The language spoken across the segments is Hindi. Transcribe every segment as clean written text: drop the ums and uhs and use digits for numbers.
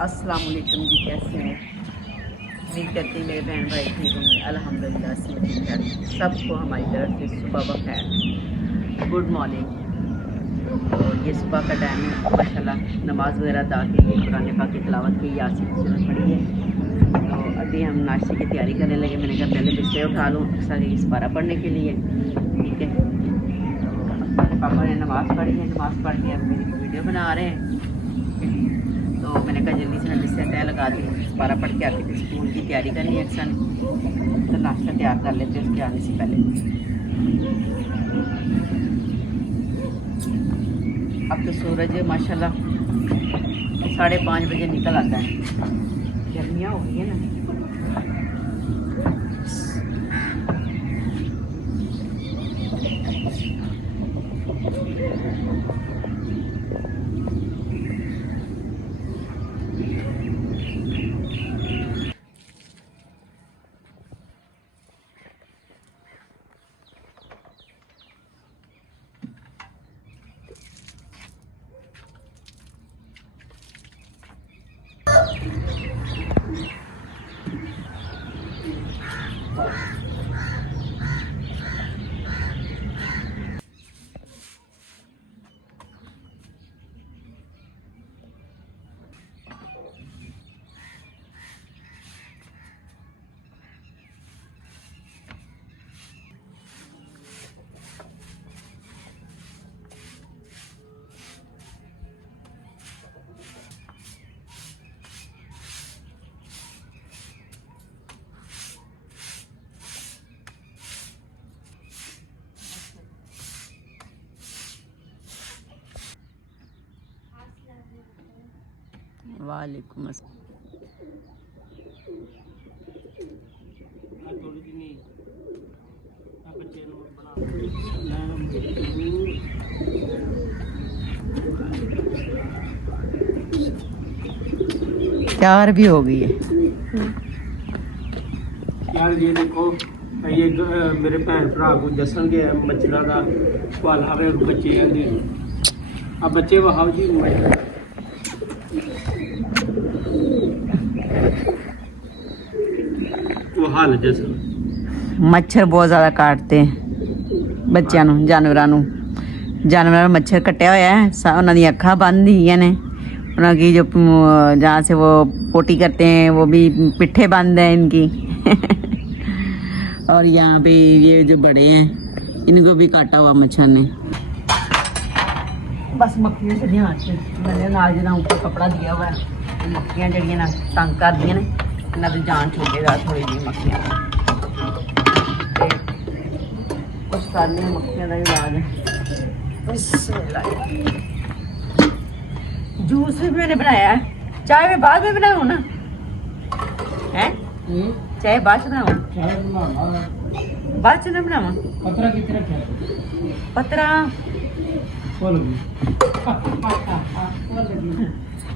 अस्सलाम वालेकुम जी, कैसे हैं? उम्मीद करती मेरे बहन भाई ठीक होंगे। अल्हम्दुलिल्लाह से ठीक है। सबको हमारी तरफ से सुबह बखैर, गुड मॉर्निंग। तो ये सुबह का टाइम है माशाल्लाह। नमाज़ वगैरह अदा की, कुरान पाक की तिलावत की, यासीन की सूरत पढ़ी है। तो अभी हम नाश्ते की तैयारी करने लगे। मैंने कहा पहले बिस्तर उठा लूँ अक्सर इस पारा पढ़ने के लिए, ठीक है। पापा ने नमाज़ पढ़ी है, नमाज़ पढ़ के अब मेरी वीडियो बना रहे हैं। तो मैंने कहा जल्दी से मैं बिस्तर तय लगा दी, पारा पढ़ के आती थी। स्कूल की तैयारी करनी है अक्सर, तो नाश्ता तैयार कर लेते हैं उसके आने से पहले। अब तो सूरज माशाल्लाह 5:30 बजे निकल आता है। गर्मियाँ हो गई है ना। वालेकुम अस्सलाम। तैयार भी हो गई है यार। ये देखो, ये मेरे भैन भरा को दसन गया मच्छर का वाल हवे बच्चे कहते अब बच्चे वहाव जी वो हाल जैसा मच्छर बहुत ज़्यादा काटते हैं ਬੱਚਿਆਂ ਨੂੰ, ਜਾਨਵਰਾਂ ਨੂੰ मच्छर कट्टिया होया है। उन्हों दी अखा बंद ही ने, उन्हों की जो जहाँ से वो पोटी करते हैं वो भी पिट्ठे बंद है इनकी और यहाँ पे ये जो बड़े हैं इनको भी काटा हुआ मच्छर ने। बस मक्खियों से ध्यान से मैंने नाल जना ऊपर कपड़ा दिया हुआ है। मक्खियाँ जड़ियाँ ना तंग कर दी ने, इन्हों की जान छूटेगा थोड़ी जी मक्खियाँ। कुछ करने मक्खियों का इलाज है। जूस भी मैंने बनाया है। चाय में बाद में बनाऊँ ना है? चाय बाद में बनाऊँ? बाद में बनाऊँ? पतरा कितने पतरा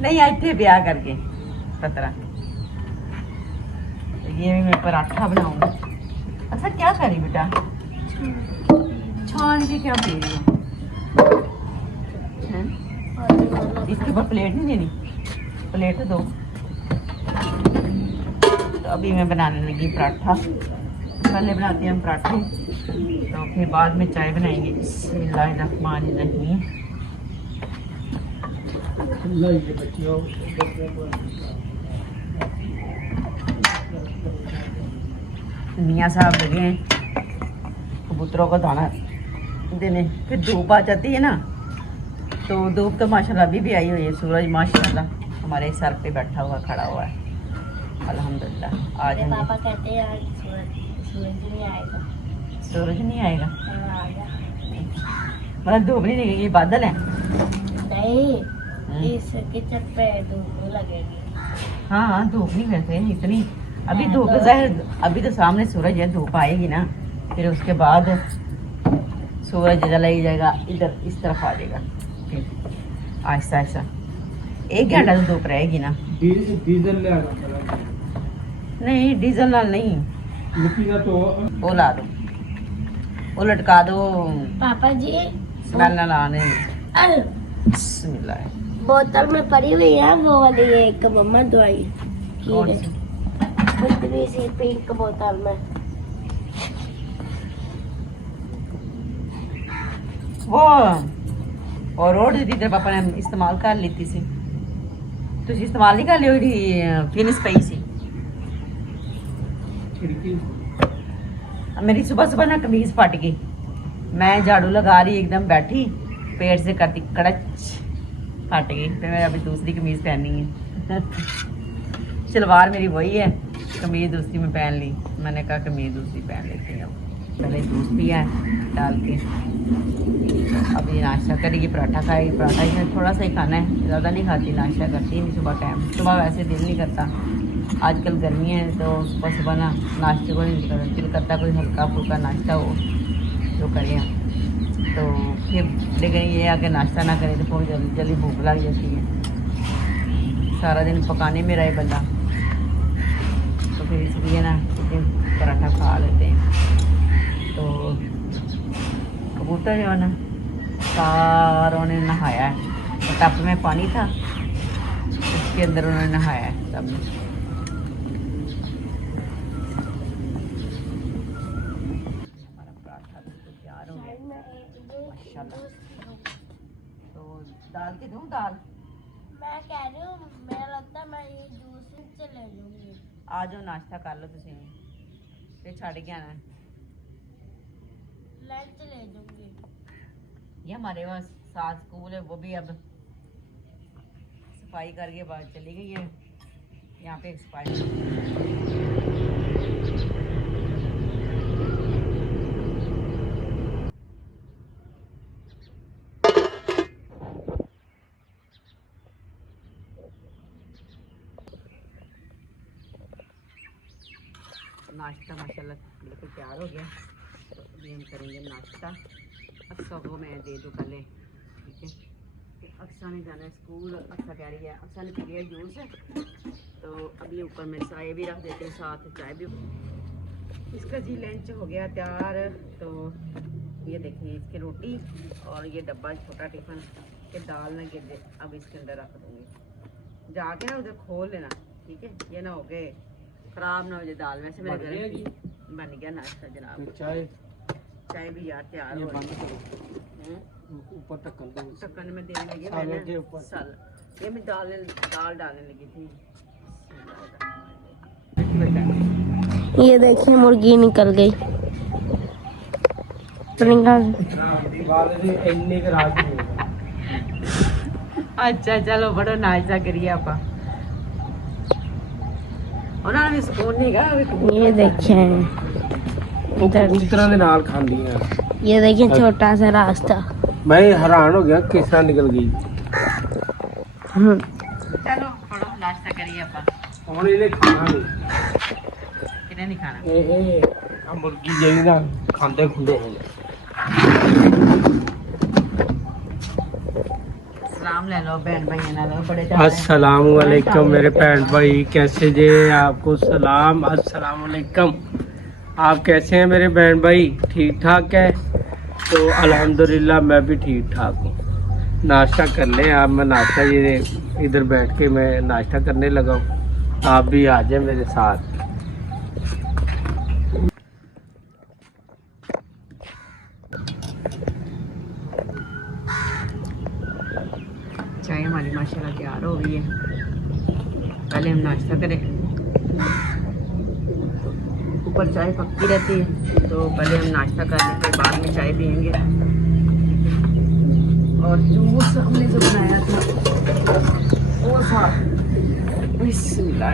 नहीं आज थे ब्याह करके पतरा। ये भी मैं पराठा बनाऊंगा। अच्छा क्या करी बेटा? छान के क्या पी रही हो? इसके ऊपर प्लेट नहीं देनी? प्लेट दो। तो अभी मैं बनाने लगी पराठा। पहले बनाते हैं हम पराठे, तो फिर बाद में चाय बनाएंगे। बिस्मिल्लाहिर्रहमानिर्रहीम। मियाँ साहब लगे हैं कबूतरों को दाना देने। फिर धूप आ जाती है ना, तो धूप तो माशाल्लाह अभी भी आई हुई है। सूरज माशाल्लाह हमारे सर पे बैठा हुआ खड़ा हुआ है अल्हम्दुलिल्लाह। आज पापा कहते हैं आज सूरज नहीं आएगा। सूरज नहीं आएगा आ गया। मतलब धूप नहीं निकलेगी, बादल है? नहीं, इस किचन पे धूप नहीं लगेगी। हाँ धूप नहीं करते इतनी अभी। धूप तो जाहिर अभी तो सामने सूरज है, धूप आएगी ना फिर उसके बाद सूरज चला ही जाएगा, इधर इस तरफ आ जाएगा। फिर आहिस्ता आहिस्ता 1 घंटा तो धूप रहेगी ना। डीजल ले आना नहीं डीजल नाल नहीं, मिट्टी का तो वो ला दो, वो लटका दो पापा जी स्मेल ना लाने। बिस्मिल्लाह। बोतल में पड़ी हुई है वो वाली एक मम्मा दवाई कौन की सी? है पतली सी पिंक बोतल में। वो और रोड दी तेरे पापा ने इस्तेमाल कर लीती सी, तुझे इस्तेमाल नहीं कर लियो फिनिश पई सी। खिड़की मेरी सुबह सुबह ना कमीज फट गई, मैं झाड़ू लगा रही एकदम बैठी, पेड़ से करती कड़च फट गई, फिर मैं अभी दूसरी कमीज पहनी है। शलवार मेरी वही है, कमीज दूसरी में पहन ली, मैंने कहा कमीज दूसरी पहन लेती हूँ। पहले जूस पिया है डाल के, अभी नाश्ता करेगी, पराठा खाएगी, पराठा ही थोड़ा सा ही खाना है, ज़्यादा नहीं खाती, नाश्ता करती नहीं सुबह टाइम, सुबह वैसे दिल नहीं करता, आजकल गर्मी है तो सुबह सुबह ना नाश्ते को नहीं दिल करता, कोई हल्का फुल्का नाश्ता हो जो करें। तो फिर लेकिन ये आके नाश्ता ना करें तो बहुत जल्दी जल्दी भूख लग जाती है, सारा दिन पकाने में रहे बंदा, तो फिर इसलिए ना पराठा खा लेते हैं। तो कबूतर जो है ना सारों ने नहाया है, टप में पानी था उसके अंदर उन्होंने नहाया है सब ने। हमारा पराठा बिल्कुल तैयार हो गया माशाल्लाह। तो दाल के दूँ दाल? मैं कह रही हूँ मेरा लगता है मैं ये जूस से ले लूंगी। आ जाओ नाश्ता कर लो तुम, फिर छड़ के आना। लंच ले लूंगी। ये हमारे वहाँ साथ स्कूल है, वो भी अब सफाई करके बाहर चली गई है, यहाँ पे एक्सपायर। नाश्ता माशाल्लाह बिल्कुल तैयार हो गया, तो अभी हम करेंगे नाश्ता। अक्सा को मैं दे दूँ पहले, ठीक है? अक्सा ने जाना है स्कूल, अक्सा कह रही है, अक्सा ने पी लिया जूस, तो अभी ऊपर में चाय भी रख देते हैं, साथ चाय भी। इसका जी लंच हो गया तैयार। तो ये देखिए इसकी रोटी और ये डब्बा छोटा टिफिन के दाल ना गिर दे, अब इसके अंदर रख दूँगी, जाके ना उधर खोल लेना, ठीक है? ये ना हो गए खराब ना हो जाए दाल। वैसे मेरे घर बन गया नाश्ता जनाब। चाय चाय भी यार तैयार हो बंद रही करो, है। ऊपर ढक्कन दो, ढक्कन में देने लगी सालों के मैंने ऊपर। साल, ये मैं दाल डालने लगी थी। ये देखिए मुर्गी निकल गई। इन्नी के रात नहीं होगा। अच्छा चलो बड़ो नाश्ता करिए आप। उन्होंने भी सुकून नहीं गा। ये देखिए इधर, कबूतरों के नाल खांदी है। ये देखिए छोटा सा रास्ता। मैं हैरान हो गया किस तरह निकल गई। चलो बड़ो नाश्ता करिए आप। और इन्हें खाना नहीं, किन्हें नहीं खाना? ए मुर्गी जेही ना खांदे खुंदे हैं। सलाम ले लो बहन भाई ना लो, बड़े अस्सलाम वालेकुम मेरे बहन भाई, कैसे जे? आपको सलाम, अस्सलाम वालेकुम। आप कैसे हैं मेरे बहन भाई? ठीक ठाक है? तो अल्हम्दुलिल्लाह मैं भी ठीक ठाक हूँ। नाश्ता कर लें आप, मैं नाश्ता ये इधर बैठ के मैं नाश्ता करने लगा हूँ, आप भी आ जाए मेरे साथ। चाय हमारी माशाल्लाह तैयार हो गई है, पहले हम नाश्ता करें। ऊपर चाय पकती रहती है, तो पहले हम नाश्ता करने के बाद में चाय पियेंगे। और जूस हमने जो बनाया था वो था बिस्मिल्लाह।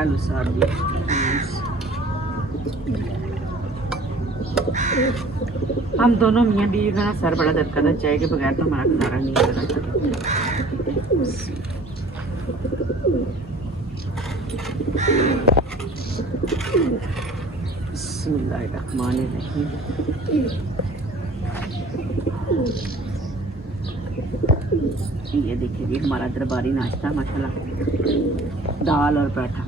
आलू सादी हम दोनों मियाँ बीवी का ना सर बड़ा दर्द करता, चाय के बगैर तो हमारा गुजारा नहीं होता। बिस्मिल्लाहिर्रहमानिर्रहीम। ये देखिए जी हमारा दरबारी नाश्ता माशाल्लाह, दाल और पराठा।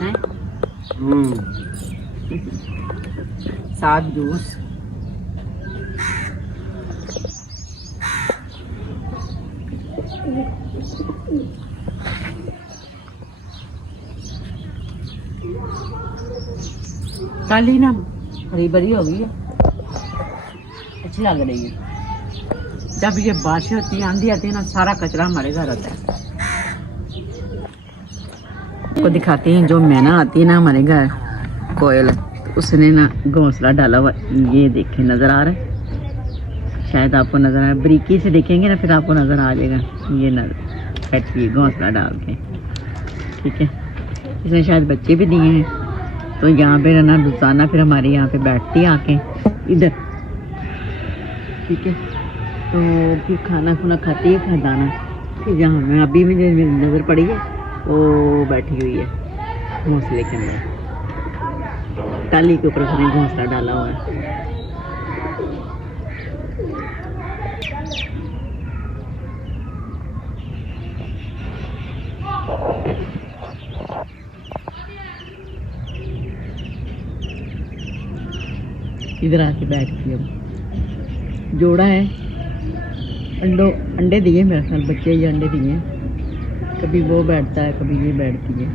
हैं? साथ जूस। कल ही ना हरी भरी हो गई है, अच्छी लग रही है। जब ये बारिश होती है, आंधी आती है ना, सारा कचरा हमारे घर आता है। को दिखाते हैं जो मैना आती है ना हमारे घर, कोयल, तो उसने ना घोंसला डाला हुआ, ये देखे नजर आ रहा है, शायद आपको नजर आए, बारीकी से देखेंगे ना फिर आपको नजर आ जाएगा। ये नजर बैठी है घोंसला डाल के, ठीक है। इसने शायद बच्चे भी दिए हैं, तो यहाँ पे ना रोजाना फिर हमारे यहाँ पे बैठती है आके इधर, ठीक है। तो फिर खाना खुना खाती है, फिर दाना, फिर यहाँ मैं अभी मुझे नजर पड़ी है वो बैठी हुई है घोंसले के अंदर, टाली के ऊपर उसने घोंसला डाला हुआ है। इधर आके बैठती है, अब जोड़ा है, अंडे दिए मेरे ख्याल, बच्चे ही अंडे दिए हैं। कभी वो बैठता है, कभी ये बैठती है।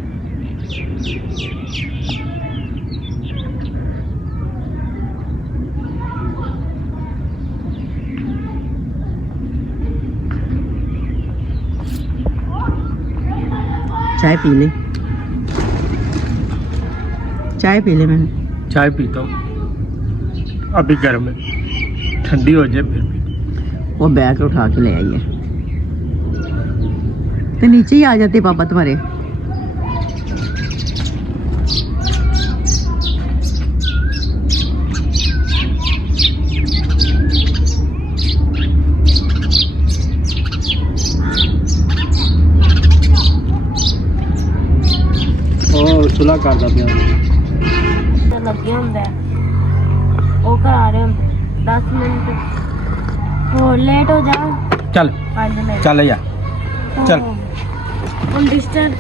चाय पी ले, चाय पी ले। मैंने चाय पीता हूँ अभी, गर्म है, ठंडी हो जाए फिर भी। वो बैग उठा के ले आई है, तो नीचे ही आ जाते पापा तुम्हारे। ਉਹ ਸੁਲਾ ਕਰਦਾ ਪਿਆ ਲੱਗੇ ਹੁੰਦਾ ਹੈ, ਉਹ ਕਰਾ ਰਹੇ ਹੁੰਦੇ 10 ਮਿੰਟ ਹੋਰ ਲੇਟ ਹੋ ਜਾ। ਚੱਲ 5 ਮਿੰਟ ਚੱਲ ਜਾ ਚੱਲ। ਹੁਣ डिस्टर्ब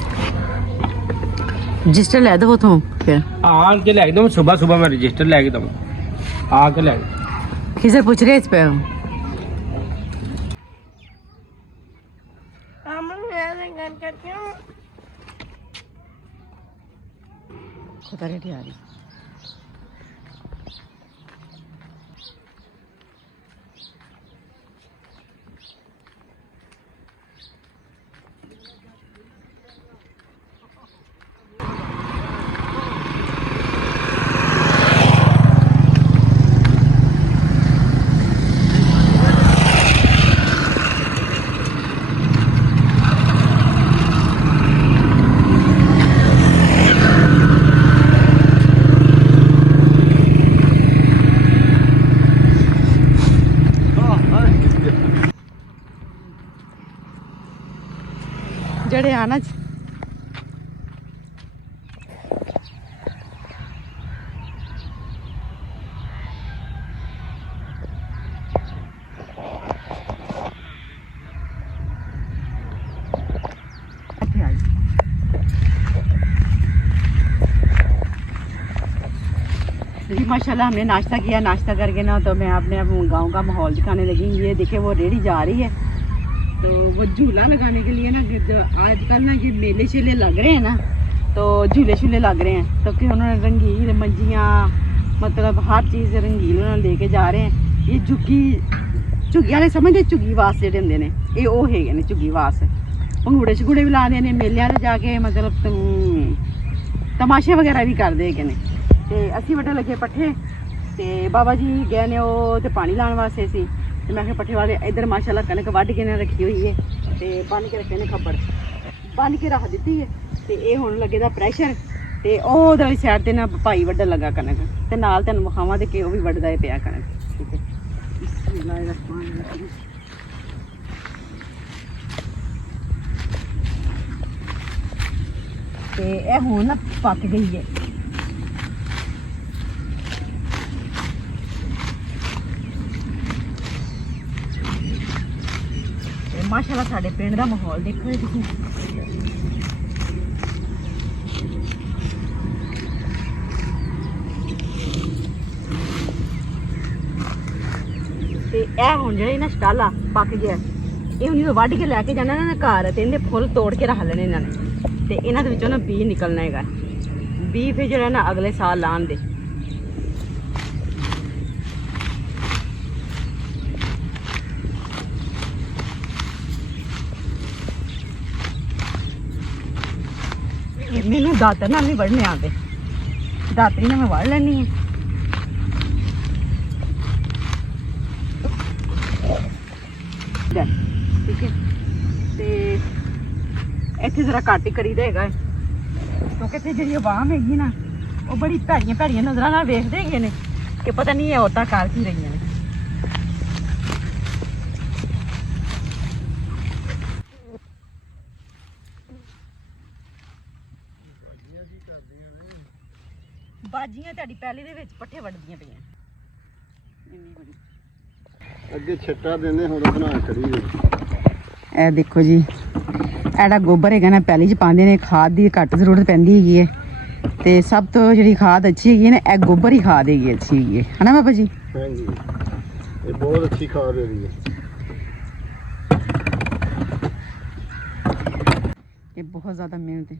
रजिस्टर लै दो उतों फिर आ के ले दो, सुबह सुबह मैं रजिस्टर ले दूँ, आके ले किसे पूछ रहे इस पे? खुदा रेडी आ रही। जड़े आना जी माशाल्लाह हमने नाश्ता किया। नाश्ता करके ना तो मैं अपने गांव का माहौल दिखाने लगी। ये देखे वो रेडी जा रही है, तो वो झूला लगाने के लिए ना आजकल ना ये मेले शेले लग रहे हैं ना, तो झूले शूले लग रहे हैं, तो कि उन्होंने रंगील मंजियाँ मतलब हर चीज़ रंगील उन्होंने लेके जा रहे हैं। ये झुग्गी वाले समझते झुग्गी वास जेडे होंदे ने, ये वो है ने झुग्गी वास। पंगूड़े शगूड़े भी लाते हैं मेलियां ते जाके, मतलब तमाशे वगैरह भी करते हैं ने। तो असी बड़े लगे पट्ठे, तो बाबा जी गए ने वो तो पानी लाने वास्ते सी, तो मैं पट्ठे वाले इधर माशाल्लाह कनक वढ़ के ने रखी हुई है, तो बन के रखे ने खब्बड़ बन के रख दी है। तो ये हुण लगे दा प्रैशर, तो ओह वाली साइड ते ना भाई वड्डन लगा कनक, तो नाल तुहानूं विखावां ते कि वो भी वड्डदा पिया कनक। ठीक है, ਤੇ ਇਹ ਹੁਣ ਨਾ ਪੱਕ ਗਈ ਹੈ। ਤੇ ਮਾਸ਼ਾਅੱਲਾ ਸਾਡੇ ਪਿੰਡ ਦਾ ਮਾਹੌਲ ਦੇਖੋ ਤੁਸੀਂ। ਤੇ ਇਹ ਹੁਣ ਜਿਹੜੇ ਨਾ ਸਟਾਲਾ ਪੱਕ ਗਿਆ, ਇਹ ਹੁਣ ਜਦੋਂ ਵੱਢ ਕੇ ਲੈ ਕੇ ਜਾਣਾ ਨਾ ਘਰ ਤੇ ਇਹਦੇ ਫੁੱਲ ਤੋੜ ਕੇ ਰੱਖ ਲੈਣੇ ਇਹਨਾਂ ਨੇ ਤੇ ਇਹਨਾਂ ਦੇ ਵਿੱਚੋਂ ਨਾ ਬੀਜ ਨਿਕਲਣਾ ਹੈਗਾ। ਬੀਜ ਫਿਰ ਜਿਹੜਾ ਨਾ ਅਗਲੇ ਸਾਲ ਲਾਉਣ ਦੇ। ਮੈਨੂੰ ਦਾਤਰ ਨਾਲ ਨਹੀਂ ਵੱਢਣੇ ਆਉਂਦੇ, ਦਾਤਰੀ ਨਾਲ ਮੈਂ ਵੱਢ ਲੈਣੀ ਹੈ। ਠੀਕ ਹੈ, ਤੇ ਇੱਥੇ ਜ਼ਰਾ ਘੱਟ ਹੀ ਕਰੀਦਾ ਹੈਗਾ ਕਿਉਂਕਿ ਇੱਥੇ ਜਿਹੜੀ ਆਵਾਮ ਹੈਗੀ ਨਾ ਉਹ ਬੜੀ ਭੈੜੀਆਂ ਭੈੜੀਆਂ ਨਜ਼ਰਾਂ ਨਾਲ ਵੇਖਦੇ ਹੈਗੇ ਨੇ ਕਿ ਪਤਾ ਨਹੀਂ ਇਹ ਔਰਤਾਂ ਕਰ ਕੀ ਰਹੀਆਂ ਨੇ। ਬਾਜੀਆਂ ਤੁਹਾਡੀ ਪਹਿਲੀ ਦੇ ਵਿੱਚ ਪੱਠੇ ਵੱਢਦੀਆਂ ਪਈਆਂ ਇੰਨੀ ਬੜੀ। ਅੱਗੇ ਛੱਟਾ ਦਿੰਦੇ ਹੁਣ ਬਣਾ ਕਰੀ। ਇਹ ਦੇਖੋ ਜੀ, ਇਹਦਾ ਗੋਬਰ ਹੈਗਾ ਨਾ ਪਹਿਲੀ ਚ ਪਾਉਂਦੇ ਨੇ, ਖਾਦ ਦੀ ਘੱਟ ਜ਼ਰੂਰਤ ਪੈਂਦੀ ਹੈਗੀ ਹੈ ਤੇ ਸਭ ਤੋਂ ਜਿਹੜੀ ਖਾਦ ਅੱਛੀ ਹੈਗੀ ਹੈ ਨਾ ਇਹ ਗੋਬਰ ਹੀ ਖਾਦ ਹੈਗੀ, ਅੱਛੀ ਹੈਗੀ ਹੈ ਹਨਾ ਬਾਬਾ ਜੀ? ਹਾਂਜੀ, ਇਹ ਬਹੁਤ ਅੱਛੀ ਖਾਦ ਹੈ ਰਹੀ ਹੈ। ਇਹ ਬਹੁਤ ਜ਼ਿਆਦਾ ਮਿਹਨਤ ਹੈ,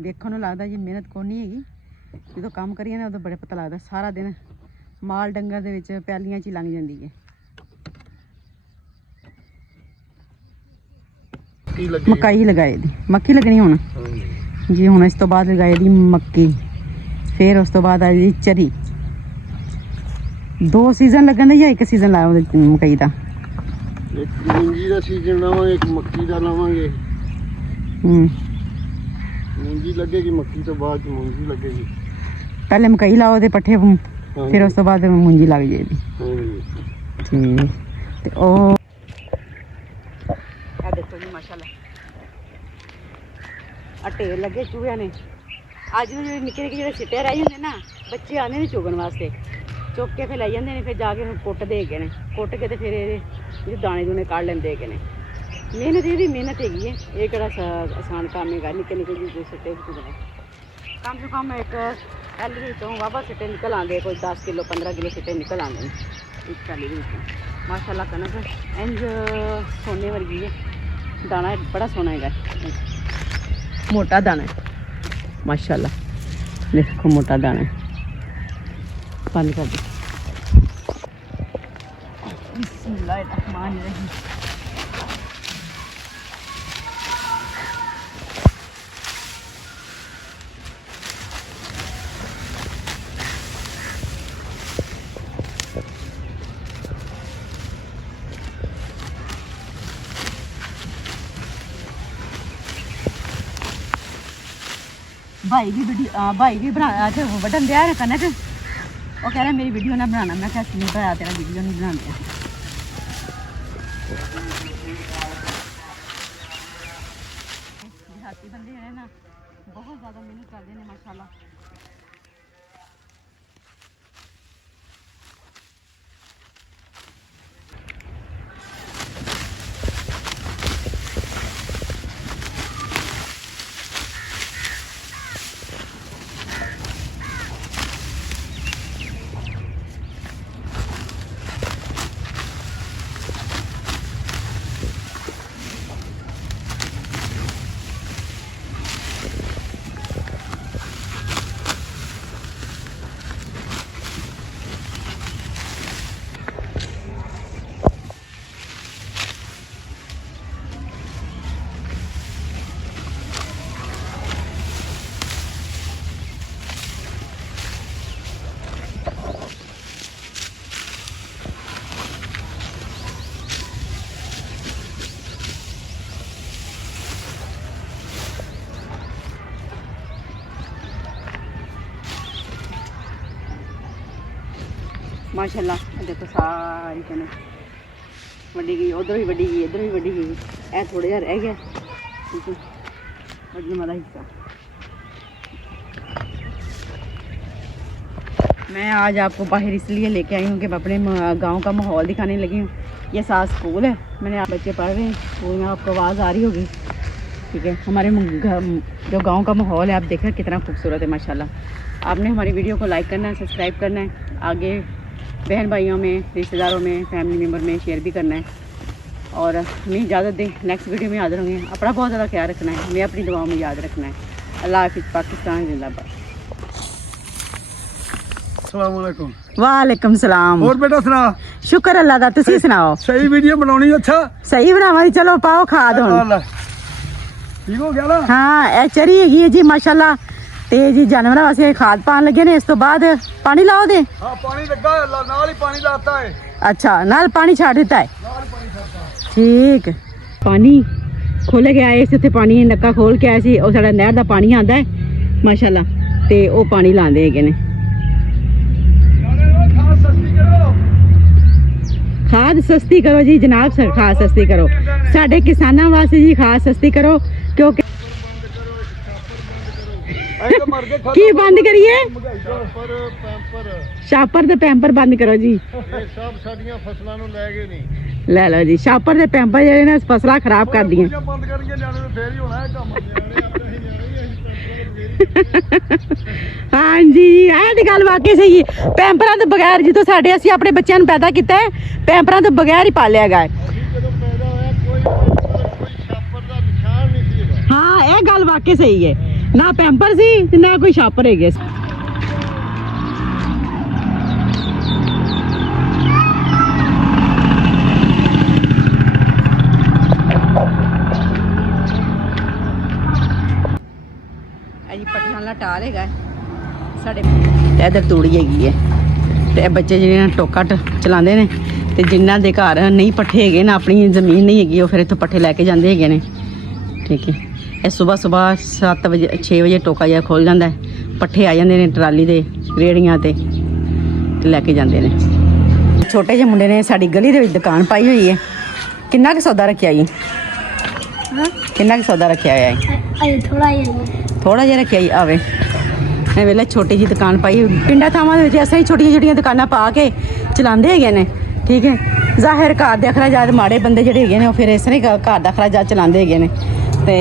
ਦੇਖਣ ਨੂੰ ਲੱਗਦਾ ਜੀ ਮਿਹਨਤ ਕੋਈ ਨਹੀਂ ਹੈਗੀ, ਜਦੋਂ ਕੰਮ ਕਰੀਏ ਨਾ ਉਦੋਂ ਬੜੇ ਪਤਾ ਲੱਗਦਾ। ਸਾਰਾ ਦਿਨ ਮਾਲ ਡੰਗਰ ਦੇ ਵਿੱਚ ਪੈਲੀਆਂ 'ਚ ਹੀ ਲੰਘ ਜਾਂਦੀ ਹੈ। ਮਕਾਈ ਲਗਾਏ ਦੀ, ਮੱਕੀ ਲੱਗਣੀ ਹੁਣ ਜੀ। ਹੁਣ ਇਸ ਤੋਂ ਬਾਅਦ ਲਗਾਏ ਦੀ ਮੱਕੀ, ਫਿਰ ਉਸ ਤੋਂ ਬਾਅਦ ਆ ਜੀ ਚਰੀ। 2 ਸੀਜ਼ਨ ਲੱਗਣ ਦੇ ਜਾਂ 1 ਸੀਜ਼ਨ ਲਾਇਆ ਉਹਦੇ ਮਕਈ ਦਾ? ਇੱਕ ਮੂੰਗੀ ਦਾ ਸੀਜ਼ਨ ਲਾਵਾਂਗੇ, ਇੱਕ ਮੱਕੀ ਦਾ ਲਾਵਾਂਗੇ। ਮੂੰਗੀ ਲੱਗੇਗੀ ਮੱਕੀ ਤੋਂ ਬਾਅਦ ਮੂੰਗੀ ਲੱਗੇਗੀ। ਪਹਿਲੇ ਮਕਈ ਲਾਓ ਤੇ ਪੱਠੇ, ਫਿਰ ਉਸ ਤੋਂ ਬਾਅਦ ਮੂੰਗੀ ਲੱਗ ਜਾਏਗੀ। ਠੀਕ, ਤੇ ਉਹ ਇਹ ਦੇਖੋ ਜੀ ਮਾਸ਼ਾਅੱਲਾ ਆ ਢੇਰ ਲੱਗੇ ਚੂਹਿਆਂ ਨੇ। ਅੱਜ ਨੂੰ ਜਿਹੜੇ ਨਿੱਕੇ ਨਿੱਕੇ ਜਿਹੜੇ ਛਿੱਟੇ ਰਹਿ ਜਾਂਦੇ ਨਾ, ਬੱਚੇ ਆਉਂਦੇ ਨੇ ਚੁਗਣ ਵਾਸਤੇ, ਚੁੱਕ ਕੇ ਫਿਰ ਲੈ ਜਾਂਦੇ ਨੇ, ਫਿਰ ਜਾ ਕੇ ਕੁੱਟਦੇ ਹੈਗੇ ਨੇ, ਕੁੱਟ ਕੇ ਤੇ ਫਿਰ ਇਹਦੇ ਦਾਣੇ ਦੂਣੇ ਕੱਢ ਲੈਂਦੇ ਹੈਗੇ ਨੇ। ਮਿਹਨਤ ਇਹਦੀ ਮਿਹਨਤ ਹੈਗੀ ਹੈ, ਇਹ ਕਿਹੜਾ ਆਸਾਨ ਕੰਮ ਹੈਗਾ ਨਿੱਕੇ ਨਿੱਕੇ ਜਿਹੇ ਛਿੱਟੇ ਚੁਗਣੇ। ਕਮ ਸੇ ਕਮ ਇੱਕ ਐਲੀ ਵਿੱਚੋਂ ਵਾਹਵਾ ਛਿੱਟੇ ਨਿਕਲ ਆਉਂਦੇ, ਕੋਈ 10 ਕਿਲੋ 15 ਕਿਲੋ ਛਿੱਟੇ ਨਿਕਲ ਆਉਂਦੇ ਨੇ ਇੱਕ ਥੈਲੀ ਦੇ ਵਿੱਚੋਂ। ਮਾਸ਼ਾਅੱਲਾ ਕਣਕ ਇੰਝ ਸੋਨੇ ਵਰਗੀ ਹੈ, ਦਾਣਾ ਬੜਾ ਸੋਹਣਾ ਹੈਗਾ, ਮੋਟਾ ਦਾਣਾ ਹੈ ਮਾਸ਼ਾਅੱਲਾ। ਦੇਖੋ ਮੋਟਾ ਦਾਣਾ ਹੈ। ਬੰਦ ਕਰ ਦੇ। ਬਿਸਮਿल्लाहिर्रहमानिर्रहीम। भाई भी बना थे वडन दिया है कनक, वो कह रहा मेरी वीडियो ना बनाना। मैं क्या सुन पाया तेरा वीडियो नहीं बनाते। देहाती बंदे हैं ना, बहुत ज़्यादा मेहनत करते हैं माशाल्लाह। माशाल्लाह देखो सारी कनक वड्डी गई, उधर भी वड्डी गई, इधर भी वड्डी गई। ए थोड़ा जिहा रह गया, ठीक है, वड्डने वाला हिस्सा। मैं आज आपको बाहर इसलिए लेके आई हूँ कि मैं अपने गांव का माहौल दिखाने लगी हूँ। ये साथ स्कूल है, मैंने आप बच्चे पढ़ रहे हैं स्कूल में, आपको आवाज़ आ रही होगी। ठीक है, हमारे जो गांव का माहौल है आप देखें कितना खूबसूरत है माशाल्लाह। आपने हमारी वीडियो को लाइक करना है, सब्सक्राइब करना है, आगे बहन भाइयों में, रिश्तेदारों में, फैमिली मेम्बर में शेयर भी करना है। और हमें इजाज़त दें, नेक्स्ट वीडियो में हाजिर होंगे। अपना बहुत ज़्यादा ख्याल रखना है, हमें अपनी दुआओं में याद रखना है। अल्लाह हाफिज़, पाकिस्तान जिंदाबाद। अस्सलाम वालेकुम। वालेकुम सलाम। और बेटा सुना? शुक्र अल्लाह दा, तुसी सुनाओ। सही वीडियो बनानी। अच्छा सही बनावांगी, चलो पाओ खाद हुण। ठीक हो गया ना? हाँ, ए चरी हैगी है जी माशाल्लाह, ते जी जानवरां वास्ते खाद पान लगे ने। इस तो बाद पानी लाओ दे। हाँ पानी लगा है, नाल ही पानी लाता है। अच्छा, नाल पानी छाड़ दिता है। नाल ही पानी छाड़ता है। ठीक, पानी खोले गया है, इस पानी नक्का खोल के आया सी, ਉਹ ਸਾਡਾ ਨਹਿਰ ਦਾ ਪਾਣੀ ਆਂਦਾ ਹੈ ਮਾਸ਼ਾਅੱਲਾ, ਤੇ ਉਹ ਪਾਣੀ ਲਾਉਂਦੇ ਹੈਗੇ ਨੇ। खाद सस्ती करो जी जनाब, खाद सस्ती करो साडे किसानां वास्ते जी, खाद सस्ती करो क्योंकि की बंद करिए, शापर ते पैंपर बंद करो जी। सब साडियां फसलां नूं ले गए नहीं। ले लो जी, शापर ते पैंपर जेहड़े ने फसलां खराब कर दियां। बंद करके जाने ते फेर ही होना है काम। हाँ जी, ਇਹ ਦੀ ਗੱਲ ਵਾਕਈ ਸਹੀ ਹੈ। ਪੈਂਪਰਾਂ ਤੋਂ ਬਗੈਰ ਜਦੋਂ ਸਾਡੇ ਅਸੀਂ ਆਪਣੇ ਬੱਚਿਆਂ ਨੂੰ ਪੈਦਾ ਕੀਤਾ ਹੈ, ਪੈਂਪਰਾਂ ਤੋਂ ਬਗੈਰ ਹੀ ਪਾਲਿਆ ਗਿਆ ਹੈ। ਜਦੋਂ ਪੈਦਾ ਹੋਇਆ ਕੋਈ ਛਾਪਰ ਦਾ ਨਿਸ਼ਾਨ ਨਹੀਂ ਸੀ ਹੈਗਾ। ਹਾਂ, ਇਹ ਗੱਲ ਵਾਕਈ ਸਹੀ ਹੈ, ਨਾ ਪੈਂਪਰ ਸੀ ਤੇ ਨਾ ਕੋਈ ਛਾਪਰ ਹੈਗੇ ਸੀ। ਜੀ ਪੱਠਿਆਂ ਵਾਲਾ ਟਾਲ ਹੈਗਾ ਸਾਡੇ, ਇਧਰ ਤੂੜੀ ਹੈਗੀ ਹੈ, ਤੇ ਇਹ ਬੱਚੇ ਜਿਹੜੇ ਨੇ ਟੋਕਾ ਚਲਾਉਂਦੇ ਨੇ, ਤੇ ਜਿਨ੍ਹਾਂ ਦੇ ਘਰ ਨਹੀਂ ਪੱਠੇ ਹੈਗੇ ਨਾ, ਆਪਣੀ ਜ਼ਮੀਨ ਨਹੀਂ ਹੈਗੀ, ਉਹ ਫਿਰ ਇੱਥੋਂ ਪੱਠੇ ਲੈ ਕੇ ਜਾਂਦੇ ਹੈਗੇ ਨੇ। ਠੀਕ ਹੈ, ਇਹ ਸਵੇਰ 7 ਵਜੇ 6 ਵਜੇ ਟੋਕਾ ਜਿਹਾ ਖੁੱਲ ਜਾਂਦਾ ਹੈ, ਪੱਠੇ ਆ ਜਾਂਦੇ ਨੇ ਟਰਾਲੀ ਦੇ ਰੇੜੀਆਂ ਤੇ ਲੈ ਕੇ ਜਾਂਦੇ ਨੇ। ਛੋਟੇ ਜਿਹੇ ਮੁੰਡੇ ਨੇ ਸਾਡੀ ਗਲੀ ਦੇ ਵਿੱਚ ਦੁਕਾਨ ਪਾਈ ਹੋਈ ਹੈ। ਕਿੰਨਾ ਕੁ ਸੌਦਾ ਰੱਖਿਆ ਜੀ? ਕਿੰਨਾ ਕੁ ਸੌਦਾ ਰੱਖਿਆ ਹੋਇਆ ਹੈ? ਥੋੜਾ ਜਿਹਾ ਰੱਖਿਆ ਹੀ ਆਵੇ। ਇਹ ਵੇਲੇ ਛੋਟੀ ਜੀ ਦੁਕਾਨ ਪਾਈ, ਪਿੰਡਾਂ ਥਾਵਾਂ ਦੇ ਵਿੱਚ ਐਸੇ ਹੀ ਛੋਟੀਆਂ ਛੋਟੀਆਂ ਦੁਕਾਨਾਂ ਪਾ ਕੇ ਚਲਾਉਂਦੇ ਹੈਗੇ ਨੇ। ਠੀਕ ਹੈ, ਜ਼ਾਹਿਰ ਘਰ ਦੇ ਅਖਰਾਜਾਤ ਮਾੜੇ ਬੰਦੇ ਜਿਹੜੇ ਹੈਗੇ ਨੇ, ਉਹ ਫਿਰ ਇਸ ਤਰ੍ਹਾਂ ਹੀ ਘਰ ਦਾ ਅਖਰਾਜਾਤ ਚਲਾਉਂਦੇ ਹੈਗੇ ਨੇ। ਤੇ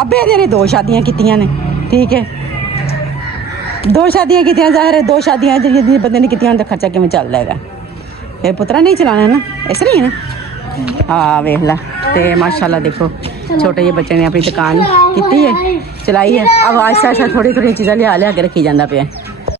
ਅੱਬੇ ਦੇ ਨੇ 2 ਸ਼ਾਦੀਆਂ ਕੀਤੀਆਂ ਨੇ। ਠੀਕ ਹੈ, 2 ਸ਼ਾਦੀਆਂ ਕੀਤੀਆਂ, ਜ਼ਾਹਿਰ 2 ਸ਼ਾਦੀਆਂ ਜਿਹੜੀਆਂ ਬੰਦੇ ਨੇ ਕੀਤੀਆਂ, ਉਹਦਾ ਖਰਚਾ ਕਿਵੇਂ ਚੱਲਦਾ ਹੈਗਾ। ਫਿਰ ਪੁੱਤਰਾ ਨਹੀਂ ਚਲਾਉਣਾ ਨਾ, ਇਸ ਤਰ੍ਹਾਂ ਹੀ ਹੈ ਨਾ। ਹਾਂ ਵੇਖ ਲਾ, ਤੇ ਮਾਸ਼ਾਅੱਲਾ ਦੇਖੋ छोटे ਜਿਹੇ ਬੱਚੇ ਨੇ ਆਪਣੀ ਦੁਕਾਨ ਕੀਤੀ ਹੈ, ਚਲਾਈ ਹੈ। अब आहिस्ता आहिस्ता थोड़ी थोड़ी चीज़ां लिया के रखी जाता पे।